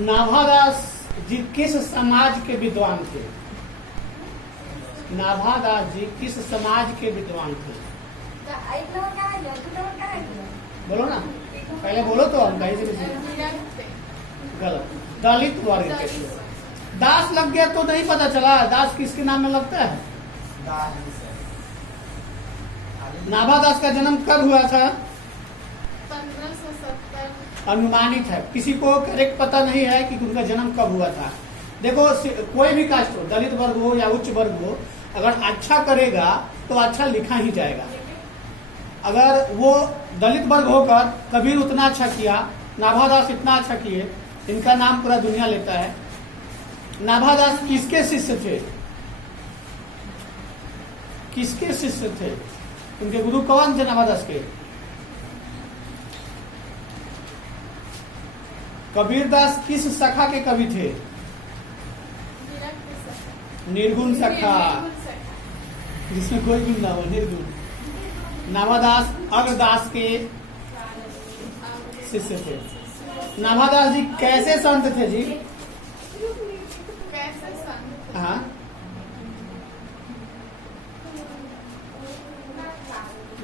नाभादास जी किस समाज के विद्वान थे? नाभादास जी किस समाज के विद्वान थे? बोलो ना, पहले बोलो तो हम कहीं से भी गलत। दलित वर्ग के थे। दास लग गया तो नहीं पता चला दास किसके नाम में लगता है। नाभादास का जन्म कब हुआ था? 1570। अनुमानित है, किसी को करेक्ट पता नहीं है कि उनका जन्म कब हुआ था। देखो कोई भी कास्ट हो, दलित वर्ग हो या उच्च वर्ग हो, अगर अच्छा करेगा तो अच्छा लिखा ही जाएगा। अगर वो दलित वर्ग होकर कबीर उतना अच्छा किया, नाभादास इतना अच्छा किए, इनका नाम पूरा दुनिया लेता है। नाभादास किसके शिष्य थे? किसके शिष्य थे? उनके गुरु कौन थे नाभादास के? कबीरदास किस शाखा के कवि थे? निर्गुण शाखा, जिसमें कोई गुण ना हो, निर्गुण। नाभादास अग्रदास के शिष्य थे। नाभादास जी कैसे संत थे जी? हाँ,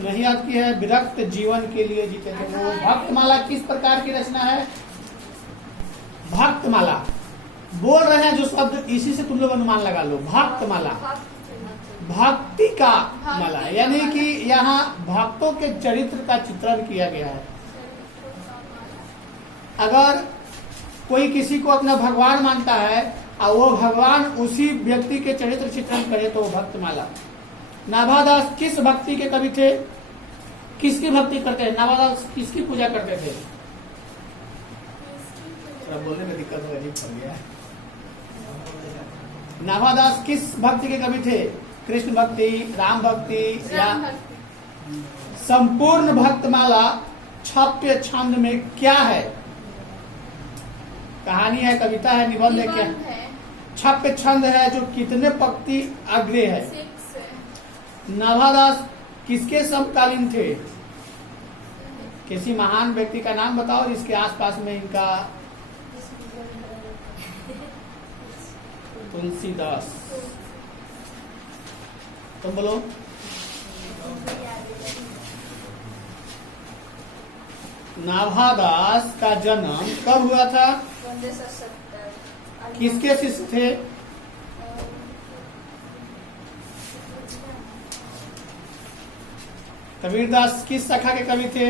नहीं याद की है। विरक्त जीवन के लिए जीते थे वो। भक्तमाला किस प्रकार की रचना है? भक्तमाला बोल रहे हैं जो शब्द, इसी से तुम लोग अनुमान लगा लो। भक्तमाला भक्ति का माला, यानी कि यहाँ भक्तों के चरित्र का चित्रण किया गया है। अगर कोई किसी को अपना भगवान मानता है और वो भगवान उसी व्यक्ति के चरित्र चित्रण करे तो वो भक्तमाला। नाभादास किस भक्ति के कवि थे? किसकी भक्ति करते हैं? नाभादास किसकी पूजा करते थे? बोलने में दिक्कत होगा जी, पड़ गया। नाभादास किस भक्ति के कवि थे? कृष्ण भक्ति, राम भक्ति या संपूर्ण भक्तमाला छाप्य छंद में क्या है? कहानी है, कविता है, निबंध है, क्या छाप्य छंद है जो कितने पंक्ति आगे है? नाभादास किसके समकालीन थे? किसी महान व्यक्ति का नाम बताओ जिसके आसपास में इनका। तुलसीदास। तुम बोलो। नाभादास का जन्म कब हुआ था? 1570। किसके शिष्य थे? कबीरदास किस शाखा के कवि थे?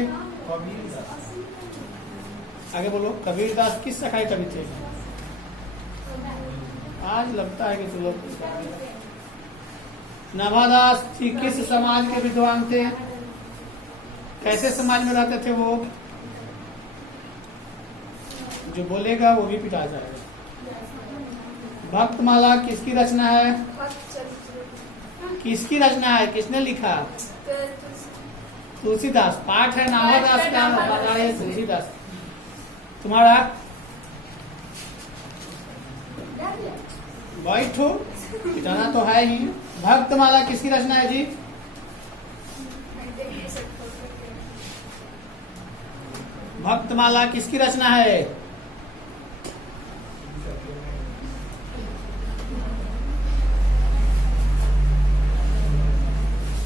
आगे बोलो। कबीरदास किस शाखा के कवि थे? आज लगता है कि तुम लोग। नाभादास किस समाज के विद्वान थे? कैसे समाज में रहते थे वो? जो बोलेगा वो भी पिटा जाएगा। भक्तमाला किसकी रचना है? किसकी रचना है? किसने लिखा? तुलसीदास। पाठ है नाभादास का, बता रहे तुलसीदास। तुम्हारा बैठो, इतना तो है ही। भक्तमाला किसकी रचना है जी? भक्तमाला किसकी रचना है?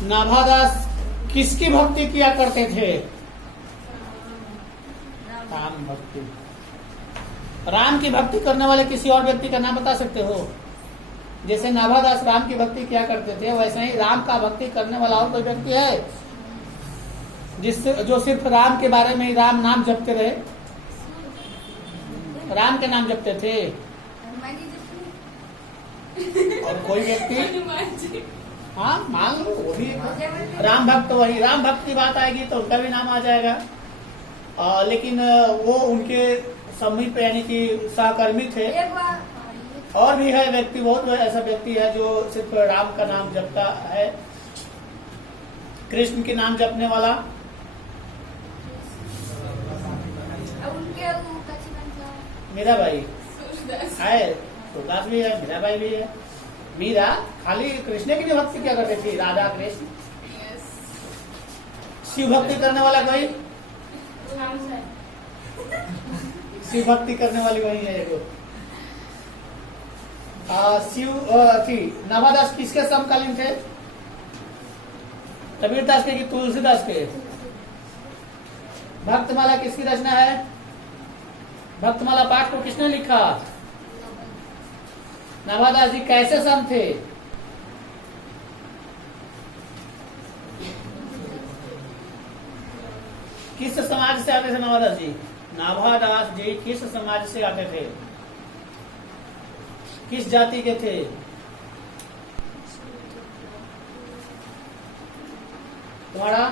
नाभादास किसकी भक्ति किया करते थे? राम भक्ति। राम की भक्ति करने वाले किसी और व्यक्ति का नाम बता सकते हो? जैसे नाभादास राम की भक्ति किया करते थे, वैसे ही राम का भक्ति करने वाला और कोई व्यक्ति है जिससे जो सिर्फ राम के बारे में राम नाम जपते रहे? राम के नाम जपते थे। और कोई व्यक्ति? हाँ, मान लो वो भी राम भक्त। वही राम भक्त की बात आएगी तो उनका भी नाम आ जाएगा। लेकिन वो उनके समीप यानी कि सहकर्मी थे। और भी है व्यक्ति, बहुत ऐसा व्यक्ति है जो सिर्फ राम का नाम जपता है। कृष्ण के नाम जपने वाला मीरा बाई है, तुलसीदास भी है, मीरा बाई भी है। मीरा खाली कृष्ण की भक्ति क्या करती थी? राधा कृष्ण। शिव भक्ति करने वाला कोई? शिव भक्ति करने वाली वही है एगो। शिव थी नवादास किसके समकालीन थे? कबीरदास के कि तुलसीदास के? भक्तमाला किसकी रचना है? भक्तमाला पाठ को किसने लिखा? नवादास जी कैसे संत थे? किस समाज से आते थे नवादास जी? नवादास जी किस समाज से आते थे? किस जाति के थे? तुम्हारा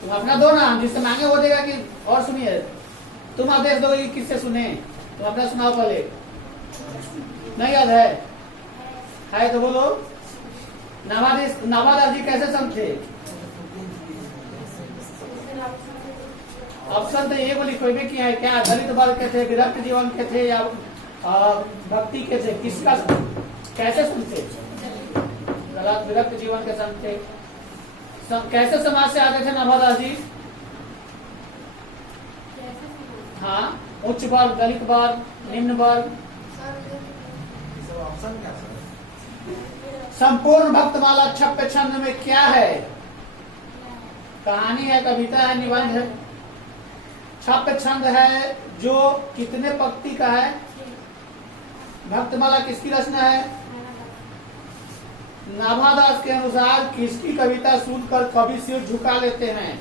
तुम अपना दो ना, हम जिससे मांगे वो देगा कि और सुनिए। तुम आदेश दोगे कि किससे सुने? तुम अपना सुनाओ पहले। नहीं याद है तो बोलो। नवादास जी कैसे संत थे? ऑप्शन तो ये बोली कोई भी किया है क्या? दलित वर्ग के थे, विरक्त जीवन के थे, या भक्ति के थे? किसका कैसे संत थे? विरक्त जीवन के संत थे। कैसे समाज से आते थे नवादास जी? हाँ, उच्च वर्ग, दलित वर्ग, निम्न वर्ग। संपूर्ण भक्तमाला छप्पे छंद में क्या है? कहानी है, कविता है, निबंध है? छप्पे छंद है जो कितने पंक्ति का है? भक्तमाला किसकी रचना है? नाभादास के अनुसार किसकी कविता सुनकर कवि सिर झुका लेते हैं?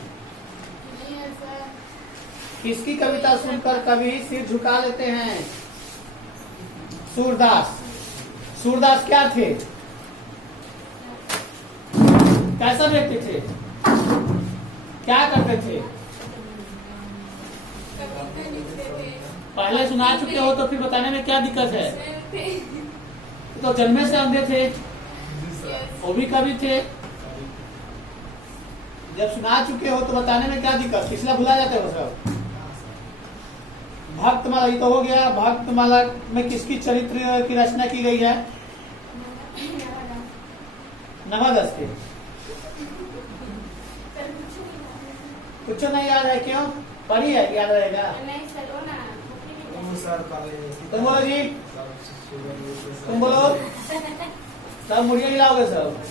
किसकी कविता सुनकर कवि सिर झुका लेते हैं? सूरदास। सूरदास क्या थे? कैसा व्यक्ति थे? क्या करते थे? पहले सुना चुके हो तो फिर बताने में क्या दिक्कत है? तो जन्मे से अंधे थे, वो भी कवि थे। जब सुना चुके हो तो बताने में क्या दिक्कत? पिछला भुला जाते हो सब। भक्तमाला ये तो हो गया। भक्तमाला में किसकी चरित्र की रचना की गई है? नवादास के। कुछ नहीं याद है? क्यों? पढ़ी है, याद रहेगा। तुम बोलो जी, तुम बोलो। सब मुड़िया हिलाओगे सब।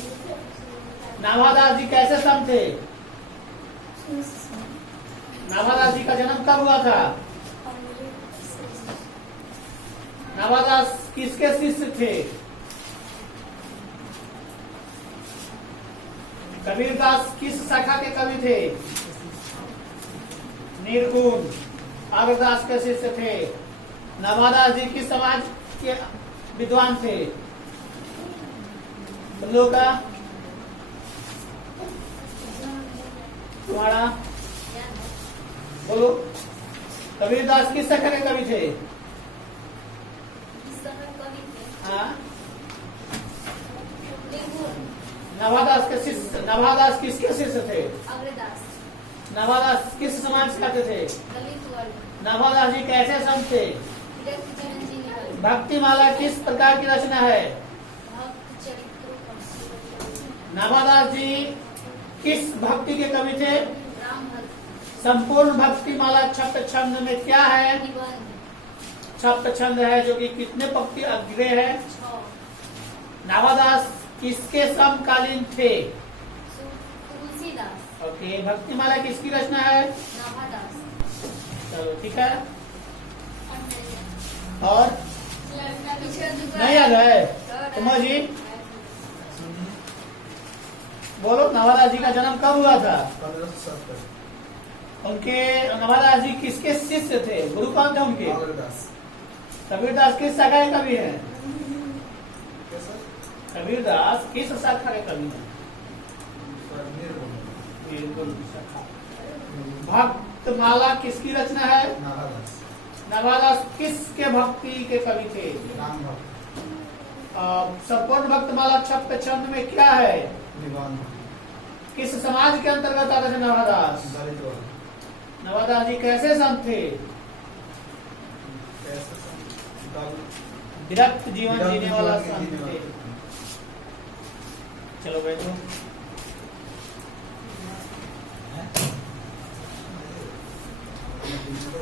नाभादास जी कैसे संत थे? नाभादास जी का जन्म कब हुआ था? नाभादास किसके शिष्य थे? कबीरदास किस शाखा के कवि थे? निर्गुण। अग्रदास के शिष्य थे। नवादास जी किस समाज के विद्वान थे? तुम लोग का? तुम्हारा? बोलो। कबीरदास किस शाखा के कवि थे? हाँ, नवादास के शिष्य। नवादास किसके शिष्य थे? अग्रदास। नवादास किस समाज से आते थे? दलित वर्ग। नवादास जी कैसे संत थे? भक्तिमाला किस प्रकार की रचना है? नवादास जी किस भक्ति के कवि थे? संपूर्ण भक्तिमाला छप्पे छंद में क्या है? छप्पे छंद है जो कि कितने पंक्ति अग्रह है? नवादास किसके समकालीन थे? तुलसीदास। ओके। भक्तिमाला किसकी रचना है? नवादास। चलो ठीक है। और नहीं याद है? तुम जी बोलो। नवादास जी का जन्म कब हुआ था? 1570। उनके नवादास जी किसके शिष्य थे? गुरु कौन थे उनके? कबीरदास किस शाखा के कवि हैं? कबीरदास किस शाखा के कवि हैं? भक्तमाला किसकी रचना है? नवादास किसके भक्ति के कवि थे? संपूर्ण भक्तमाला छप्पे छंद में क्या है? किस समाज के अंतर्गत आते थे नवादास? नवादास जी कैसे संत थे? विरक्त जीवन जीने वाला संत थे। चलो बैठो। अपना